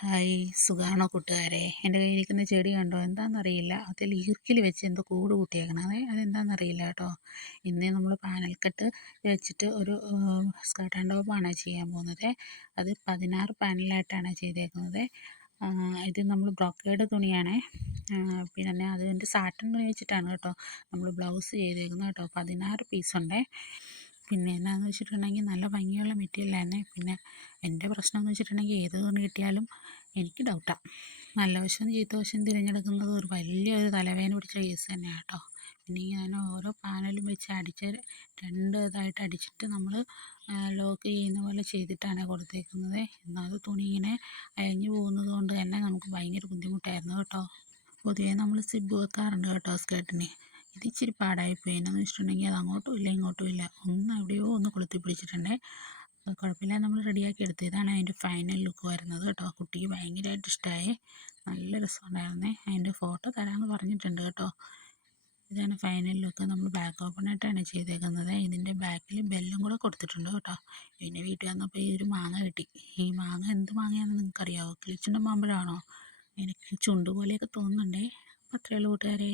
Hi, സുഖാണോ കൂട്ടുകാരെ? എൻ്റെ കയ്യിലിരിക്കുന്ന ചെടി കണ്ടോ? എന്താണെന്നറിയില്ല. അതിൽ ഈർക്കിൽ വെച്ച് എന്തോ കൂട് കൂട്ടിയേക്കണത്. അതെന്താണെന്നറിയില്ല കേട്ടോ. ഇന്ന് നമ്മൾ പാനൽ വെച്ചിട്ട് ഒരു സ്കർട്ട് ആൻഡ് ടോപ്പാണ് ചെയ്യാൻ പോകുന്നത്. അത് 16 പാനലായിട്ടാണ് ചെയ്തേക്കുന്നത്. ഇത് നമ്മൾ ബ്രൊക്കേഡ് തുണിയാണേ. പിന്നെ അതിൻ്റെ സാറ്റൻ തുണി വെച്ചിട്ടാണ് കേട്ടോ നമ്മൾ ബ്ലൗസ് ചെയ്തേക്കുന്നത് കേട്ടോ. 16 പീസുണ്ടേ. പിന്നെ എന്നാന്ന് വെച്ചിട്ടുണ്ടെങ്കിൽ നല്ല ഭംഗിയുള്ള മെറ്റീരിയലായിരുന്നേ. പിന്നെ എൻ്റെ പ്രശ്നം എന്ന് വെച്ചിട്ടുണ്ടെങ്കിൽ ഏത് തുണി കിട്ടിയാലും എനിക്ക് ഡൗട്ടാണ്. നല്ല വശം ചീത്ത വശം തിരഞ്ഞെടുക്കുന്നത് ഒരു വലിയൊരു തലവേദന പിടിച്ച കേസ് തന്നെയാണ് കേട്ടോ. പിന്നെ ഞാൻ ഓരോ പാനലും വെച്ച് ഇതായിട്ട് അടിച്ചിട്ട് നമ്മൾ ലോക്ക് ചെയ്യുന്ന പോലെ ചെയ്തിട്ടാണ് കൊടുത്തേക്കുന്നത്. എന്നാൽ തുണി ഇങ്ങനെ അയഞ്ഞു പോകുന്നത് കൊണ്ട് തന്നെ നമുക്ക് ഭയങ്കര ബുദ്ധിമുട്ടായിരുന്നു കേട്ടോ. പൊതുവേ നമ്മൾ സിബ്ബ് വെക്കാറുണ്ട് കേട്ടോ സ്കേർട്ടിന്. ഇത് ഇച്ചിരി പാടായിപ്പോയി. എന്നാന്ന് വെച്ചിട്ടുണ്ടെങ്കിൽ അത് അങ്ങോട്ടും ഇല്ല ഇങ്ങോട്ടും ഇല്ല, എവിടെയോ ഒന്ന് കൊളുത്തി പിടിച്ചിട്ടുണ്ടേ. കുഴപ്പമില്ല, നമ്മൾ റെഡിയാക്കി എടുത്തു. ഇതാണ് അതിൻ്റെ ഫൈനൽ ലുക്ക് വരുന്നത് കേട്ടോ. കുട്ടിക്ക് ഭയങ്കരമായിട്ട് ഇഷ്ടമായി, നല്ല രസമുണ്ടായിരുന്നേ. അതിൻ്റെ ഫോട്ടോ തരാമെന്ന് പറഞ്ഞിട്ടുണ്ട് കേട്ടോ. ഇതാണ് ഫൈനൽ ലുക്ക്. നമ്മൾ ബാക്ക് ഓപ്പണായിട്ടാണ് ചെയ്തേക്കുന്നത്. ഇതിൻ്റെ ബാക്കിൽ ബെല്ലും കൂടെ കൊടുത്തിട്ടുണ്ട് കേട്ടോ. പിന്നെ വീട്ടിൽ വന്നപ്പോൾ ഈ ഒരു മാങ്ങ കിട്ടി. ഈ മാങ്ങ എന്ത് മാങ്ങയാണെന്ന് നിങ്ങൾക്കറിയാമോ? കിളിച്ചുണ്ടൻ മാമ്പഴമാണോ? എനിക്ക് ചുണ്ട് പോലെയൊക്കെ തോന്നുന്നുണ്ടേ. അപ്പോൾ അത്രയേ ഉള്ളൂ കൂട്ടുകാരെ.